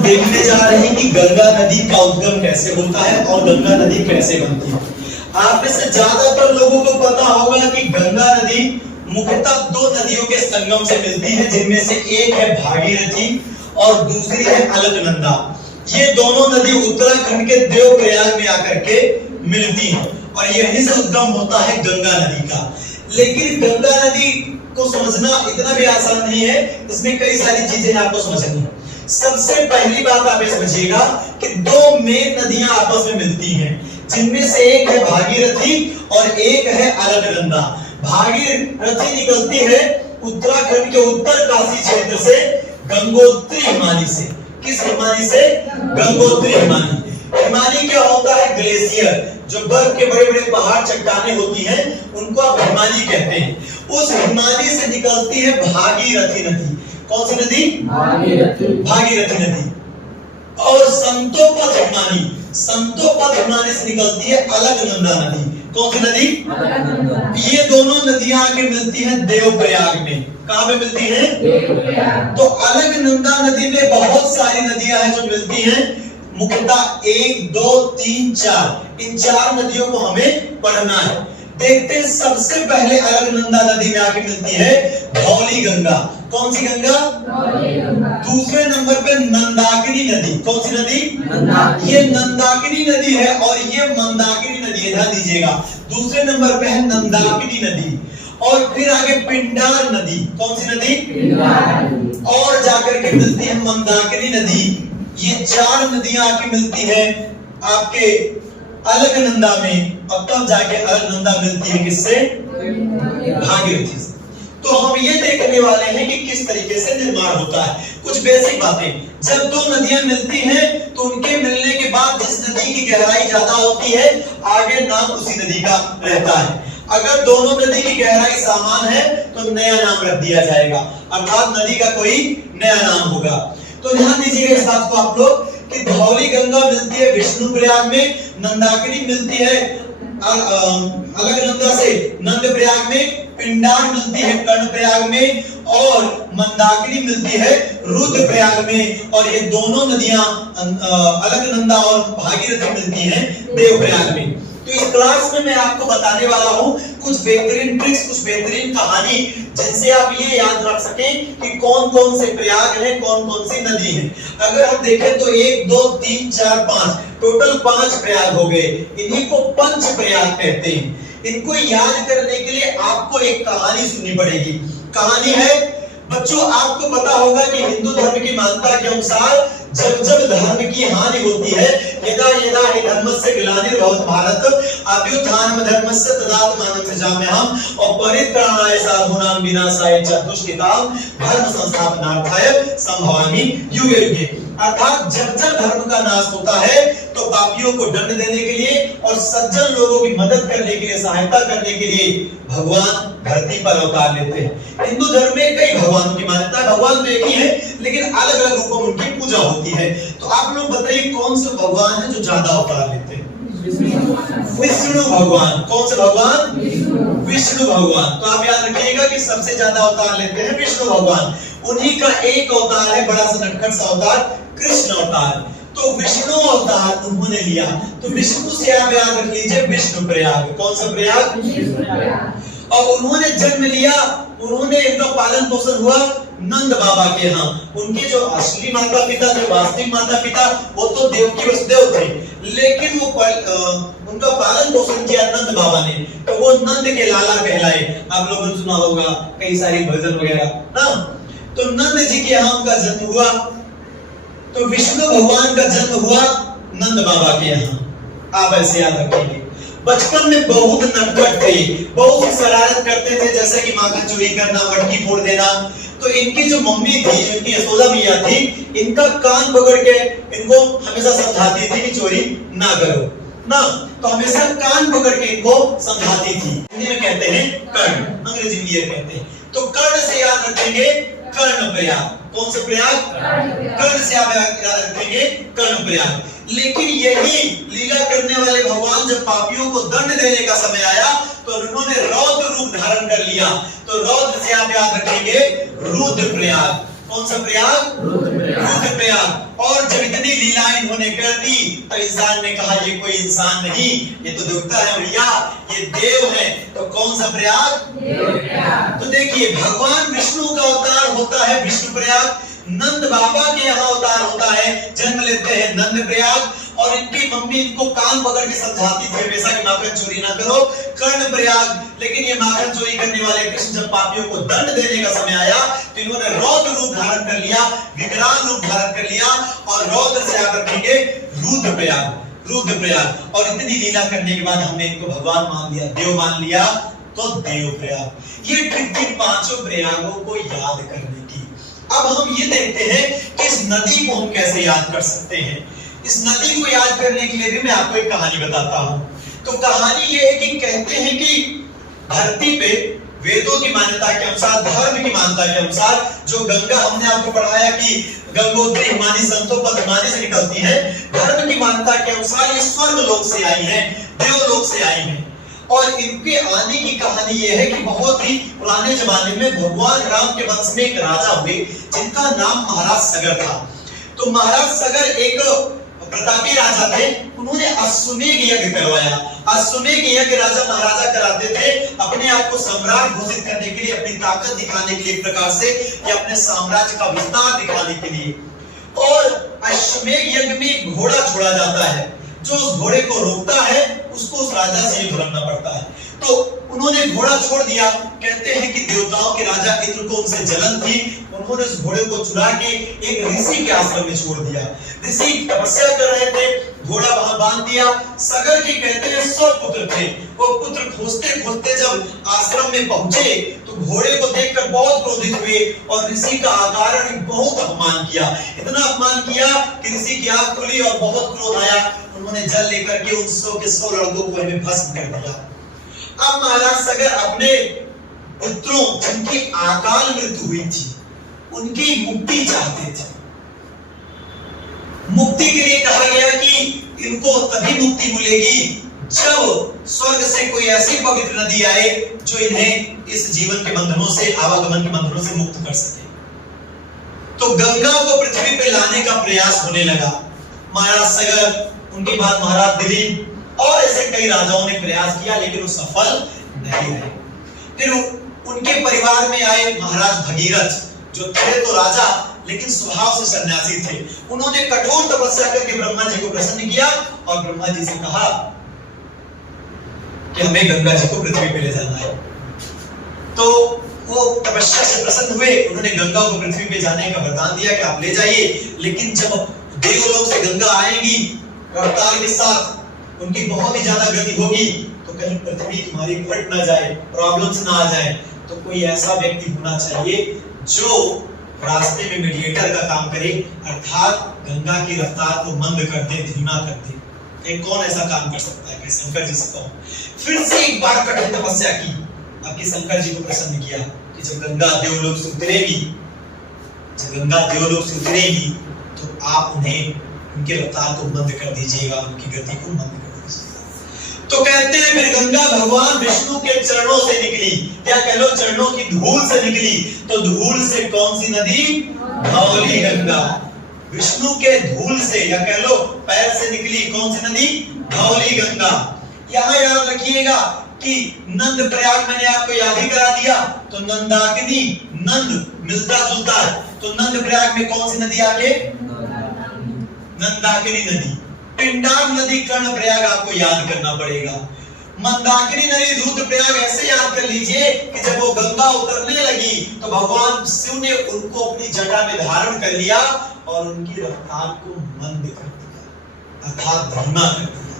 देखने जा रहे हैं कि गंगा नदी का उद्गम कैसे होता है और गंगा नदी कैसे बनती है। आप में से ज्यादातर लोगों को पता होगा कि गंगा नदी मुख्यतः दो नदियों के संगम से मिलती है, जिनमें से एक है भागीरथी और दूसरी है अलकनंदा। ये दोनों नदी उत्तराखंड के देवप्रयाग में आकर के मिलती है और यहीं से उद्गम होता है गंगा नदी का। लेकिन गंगा नदी को समझना इतना भी आसान नहीं है, इसमें कई सारी चीजें आपको समझनी है। सबसे पहली बात आप ये समझिएगा कि दो मेन नदियां आपस में मिलती हैं, जिनमें से एक है भागीरथी और एक है अलकनंदा। भागीरथी निकलती है उत्तराखंड के उत्तर काशी क्षेत्र से, गंगोत्री हिमानी से। किस हिमानी से? गंगोत्री हिमानी। हिमानी क्या होता है? ग्लेशियर, जो बर्फ के बड़े बड़े पहाड़ चट्टानें होती हैं उनको आप हिमानी कहते हैं। उस हिमानी से निकलती है भागीरथी नदी। कौन सी नदी? भागीरथी नदी। और संतोपद हिमानी से निकलती है अलकनंदा नदी। कौन सी नदी? ये दोनों नदियां आके मिलती हैं देवप्रयाग में। कहां पे मिलती हैं? तो अलकनंदा नदी में बहुत सारी नदियां हैं जो मिलती हैं, मुख्यतः 1 2 3 4। इन 4 नदियों को हमें पढ़ना है। देखते हैं, सबसे पहले अलकनंदा नदी में आके मिलती है धौली गंगा। कौन सी गंगा? दूसरे नंबर पे नंदाकिनी नदी। कौन सी नदी? ये नंदाकिनी नदी है और ये मंदाकिनी नदी है, ध्यान दीजिएगा। दूसरे नंबर पे है नंदाकिनी नदी और फिर आगे पिंडार नदी। कौन सी नदी? और जाकर के मिलती है मंदाकिनी नदी। ये 4 नदियां आके मिलती है आपके अलकनंदा में, और तब जाके अलकनंदा मिलती है किससे? भागीरथी से। तो हम ये देखने वाले हैं कि किस तरीके से निर्माण होता है। कुछ बेसिक बातें, जब दो नदियां मिलती हैं तो उनके मिलने के बाद जिस नदी की गहराई ज्यादा होती है, आगे नाम उसी नदी का रहता है। अगर दोनों नदी की गहराई समान है तो नया नाम रख दिया जाएगा, अर्थात नदी का कोई नया नाम होगा। तो ध्यान दीजिएगा इस बात को आप लोग कि धौली गंगा मिलती है विष्णुप्रयाग में, नंदाकिनी मिलती है अलकनंदा से नंदप्रयाग में, पिंडार मिलती है कर्णप्रयाग में और मंदाकिनी मिलती है रुद्रप्रयाग में। और ये दोनों नदियां अलकनंदा और भागीरथी मिलती हैं देवप्रयाग में। तो इस क्लास में मैं आपको बताने वाला हूं कुछ बेहतरीन ट्रिक्स, कुछ बेहतरीन कहानी, जिनसे आप ये याद रख सकें कि कौन कौन से प्रयाग हैं, कौन कौन सी नदी है। अगर हम देखें तो 1 2 3 4 5 टोटल 5 प्रयाग हो गए। इन्हीं को पंच प्रयाग कहते हैं। इनको याद करने के लिए आपको एक कहानी सुननी पड़ेगी। कहानी है बच्चों, आपको पता होगा कि हिंदू धर्म की मान्यता के अनुसार जब जब धर्म की हानि होती है, यदा यदा हि धर्मस्य ग्लानिर्भवति भारत अभ्युत्थानं धर्मस्य तदात्मानं सृजाम्यहम् और परित्राणाय साधूनां विनाशाय च दुष्कृतां धर्म संस्थापनार्थाय संभवामि युगे युगे। अर्थात जब जब धर्म का नाश होता है तो पापियों को दंड देने के लिए और सज्जन लोगों की मदद करने के लिए, सहायता करने के लिए भगवान धरती पर अवतार लेते हैं। हिंदू धर्म में कई भगवानों की मान्यता है, भगवान तो एक ही है लेकिन अलग अलग रूपों में उनकी पूजा होती है। तो आप लोग बताइए कौन से भगवान है जो ज्यादा अवतार लेते हैं? विष्णु भगवान। कौन से भगवान? विष्णु भगवान। तो आप याद रखिएगा कि सबसे ज्यादा अवतार लेते हैं विष्णु भगवान। उन्हीं का एक अवतार है, बड़ा सा नटखट सा अवतार, कृष्ण अवतार। तो विष्णु अवतार उन्होंने लिया, तो विष्णु से आप याद रख लीजिए विष्णु प्रयाग। कौन सा प्रयाग? और उन्होंने जन्म लिया, उन्होंने इनका पालन पोषण हुआ नंद बाबा के यहाँ। उनके जो असली माता पिता, जो वास्तविक माता पिता, वो तो देवकी वसुदेव थे, लेकिन वो उनका पालन पोषण किया नंद बाबा ने, तो वो नंद के लाला कहलाए। आप लोगों ने सुना होगा कई सारी भजन वगैरह ना। तो नंद जी के यहाँ उनका जन्म हुआ। तो विष्णु भगवान का जन्म हुआ नंद बाबा के यहाँ। आप ऐसे याद रखेंगे। बचपन में बहुत नटखट थे, बहुत शरारत करते थे, जैसे कि माखन चोरी करना, मटकी फोड़ देना। तो इनकी जो मम्मी थी, जो इनकी यशोदा मैया थी, इनका कान पकड़ के इनको हमेशा समझाती थी कि चोरी ना करो ना। तो हमेशा कान पकड़ के इनको समझाती थी। हिंदी में कहते हैं कर्ण, अंग्रेजी में ईयर कहते हैं। तो कर्ण से याद रखेंगे कर्ण प्रयाग। कौन सा प्रयाग? कर्ण से आप याद रखेंगे कर्ण प्रयाग। लेकिन यही लीला करने वाले भगवान जब पापियों को दंड देने का समय आया तो उन्होंने रौद्र रूप धारण कर लिया। तो रौद्र से आप याद रखेंगे रुद्र प्रयाग। कौन सा प्रयाग? रुद्रप्रयाग। और जब इतनी लीलाएं इन्होंने कर दी तो इंसान ने कहा ये कोई इंसान नहीं, ये तो देवता है भैया, ये देव है। तो कौन सा प्रयाग? तो देखिए भगवान विष्णु का अवतार होता है विष्णु प्रयाग, नंद बाबा के यहाँ अवतार होता है, जन्म लेते हैं नंद प्रयाग। और इनकी मम्मी इनको कान पकड़ के समझाती थी हमेशा कि माखन चोरी ना करो, कर्ण प्रयाग। लेकिन ये माखन चोरी करने वाले कृष्ण जब पापियों को दंड देने का समय आया तो इन्होंने रौद्र रूप धारण कर लिया, विकराल रूप धारण कर लिया और रौद्र से आकर कहेंगे रुद्रप्रयाग, रुद्रप्रयाग। और इतनी लीला करने के बाद हमने इनको भगवान मान लिया, देव मान लिया, तो देव प्रयाग। ये ट्रिक थी पांचों प्रयागों को याद करने की। अब हम ये देखते हैं कि इस नदी को हम कैसे याद कर सकते हैं। इस नदी को याद करने के लिए भी मैं आपको एक कहानी बताता हूं। तो कहानी ये है कि कहते हैं कि धरती पे वेदों की मान्यता के अनुसार, धर्म की मान्यता के अनुसार, जो गंगा हमने आपको पढ़ाया कि गंगोत्री हिमानी संतोपद हिमानी से निकलती है, धर्म की मान्यता के अनुसार ये स्वर्ग लोक से आई है, देवलोक से आई है। और इनके आने की कहानी यह है कि बहुत ही पुराने जमाने में भगवान राम के वंश में एक राजा हुए जिनका नाम महाराज सगर था। तो महाराज सगर एक प्रतापी राजा थे, उन्होंने अश्वमेध यज्ञ करवाया। अश्वमेध यज्ञ राजा महाराजा कराते थे अपने आप को सम्राट घोषित करने के लिए, अपनी ताकत दिखाने के लिए, एक प्रकार से या अपने साम्राज्य का विस्तार दिखाने के लिए। और अश्वमेध यज्ञ में घोड़ा छोड़ा जाता है, जो उस घोड़े को रोकता है उसको उस राजा से युद्ध लड़ना पड़ता है। तो उन्होंने घोड़ा छोड़ दिया। कहते हैं कि देवताओं के राजा इंद्र को उनसे जलन थी, उन्होंने उस घोड़े को चुरा के एक ऋषि के आश्रम में छोड़ दिया। ऋषि तपस्या कर रहे थे, घोड़ा वहां बांध दिया। सगर के कहते हैं 100 पुत्र थे। वो पुत्र खोजते खोजते जब आश्रम में पहुंचे तो घोड़े को देखकर बहुत क्रोधित हुए और ऋषि का आकारण बहुत अपमान किया। इतना अपमान किया कि ऋषि की आंख खुली और बहुत क्रोध आया। उन्होंने जल लेकर के उन 100 के 100 लड़कों को भस्म कर दिया। अब महाराज सगर अपने पुत्रों जिनकी अकाल मृत्यु हुई थी उनकी मुक्ति चाहते थे। मुक्ति के लिए कहा गया कि इनको तभी मुक्ति मिलेगी जब स्वर्ग से कोई ऐसी पवित्र नदी आए जो इन्हें इस जीवन के बंधनों से, आवागमन के बंधनों से मुक्त कर सके। तो गंगा को पृथ्वी पे लाने का प्रयास होने लगा। महाराज सगर, उनके बाद महाराज दिलीप और ऐसे कई राजाओं ने प्रयास किया लेकिन वो सफल नहीं रहे। फिर उनके परिवार में आए महाराज भगीरथ, जो थे तो राजा लेकिन स्वभाव से सन्यासी थे। उन्होंने कठोर तपस्या करके ब्रह्मा जी को प्रसन्न किया और ब्रह्मा जी से कहा कि हमें गंगा जी को पृथ्वी पे ले जाना है। तो वो तपस्या से प्रसन्न हुए, उन्होंने गंगा को पृथ्वी पे जाने का वरदान दिया कि आप ले जाइए। लेकिन जब देवलोक से गंगा आएगी रफ्तार के साथ, उनकी बहुत ही ज्यादा गति होगी, तो कहीं पृथ्वी तुम्हारी फट ना जाए, प्रॉब्लम्स ना आ जाए। तो कोई ऐसा व्यक्ति होना चाहिए जो रास्ते में मीडिएटर का काम करे, अर्थात गंगा की रफ्तार को मंद कर दे, धीमा कर दे। कौन ऐसा काम कर सकता है? शंकर जी से कहो। फिर से एक बार कठिन तपस्या की, आपके शंकर जी को प्रसन्न किया कि जब गंगा देवलोक से उतरेगी, तो आप उन्हें, उनके रफ्तार को मंद कर दीजिएगा, उनकी गति को मंद कर दीजिएगा। तो कहते हैं फिर गंगा भगवान विष्णु के चरणों से निकली, या कह लो चरणों की धूल से निकली। तो धूल से कौन सी नदी? धौली गंगा। विष्णु के धूल से या कह लो पैर से निकली कौन सी नदी? धौली गंगा। यहां याद रखिएगा कि नंद प्रयाग मैंने आपको याद ही करा दिया। तो नंदाकिनी, नंद मिलता जुलता है। तो नंद प्रयाग में कौन सी नदी आगे? नंदाकिनी नदी। पिंडार नदी कर्ण प्रयाग आपको याद करना पड़ेगा। मंदाकिनी नदी रुद्रप्रयाग ऐसे याद कर लीजिए कि जब वो गंगा उतरने लगी तो भगवान शिव ने उनको अपनी जटा में धारण कर लिया और उनकी रफ्तार को मंद कर दिया, अर्थात धीमा कर दिया।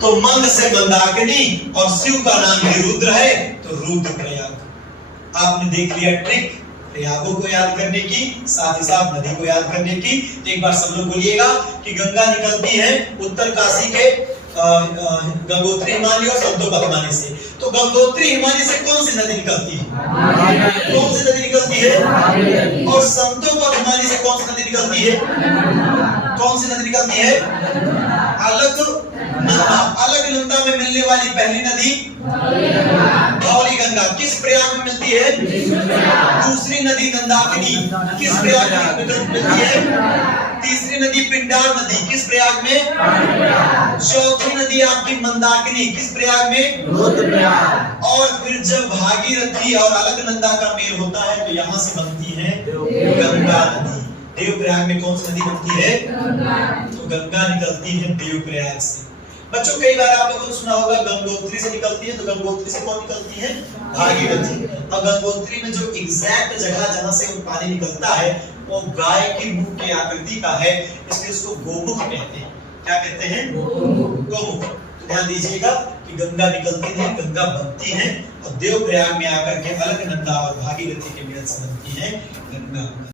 तो मंद से मंदाकिनी और शिव का नाम भी रुद्र है, तो रुद्रप्रयाग। आपने देख लिया ट्रिक प्रयागों को याद करने की, साथ ही साथ नदी को याद करने की। तो एक बार सब लोग बोलिएगा कि गंगा निकलती है उत्तर काशी के गंगोत्री हिमानी और संतोपद हिमानी से। तो गंगोत्री हिमानी से कौन सी नदी निकलती है? कौन सी नदी निकलती है? और संतोपद हिमानी से कौन सी नदी निकलती है? कौन सी नदी निकलती है? अलकनंदा में मिलने वाली पहली नदी धौली गंगा किस प्रयाग में मिलती है? दूसरी नदी मंदाकिनी किस प्रयाग में मिलती है? तीसरी नदी पिंडार नदी किस प्रयाग में? चौथी नदी आपकी मंदाकिनी किस प्रयाग में? रुद्रप्रयाग। और फिर जब भागीरथी और अलकनंदा का मेल होता है तो यहाँ से बनती है गंगा नदी। देवप्रयाग में कौन सी नदी बनती है? तो गंगा निकलती है देवप्रयाग से। बच्चों कई बार आप लोगों ने सुना होगा गंगोत्री से निकलती है, तो गंगोत्री से कौन निकलती है? भागीरथी। और गंगोत्री में जो एग्जैक्ट जगह जहां से पानी निकलता है वो गाय की मुख की आकृति का है, इसलिए उसको गोमुख कहते हैं। क्या कहते हैं? गोमुख। तो ध्यान दीजिएगा कि गंगा निकलती है, गंगा बनती है और देवप्रयाग में आकर के अलकनंदा और भागीरथी के मेल से बनती है गंगा।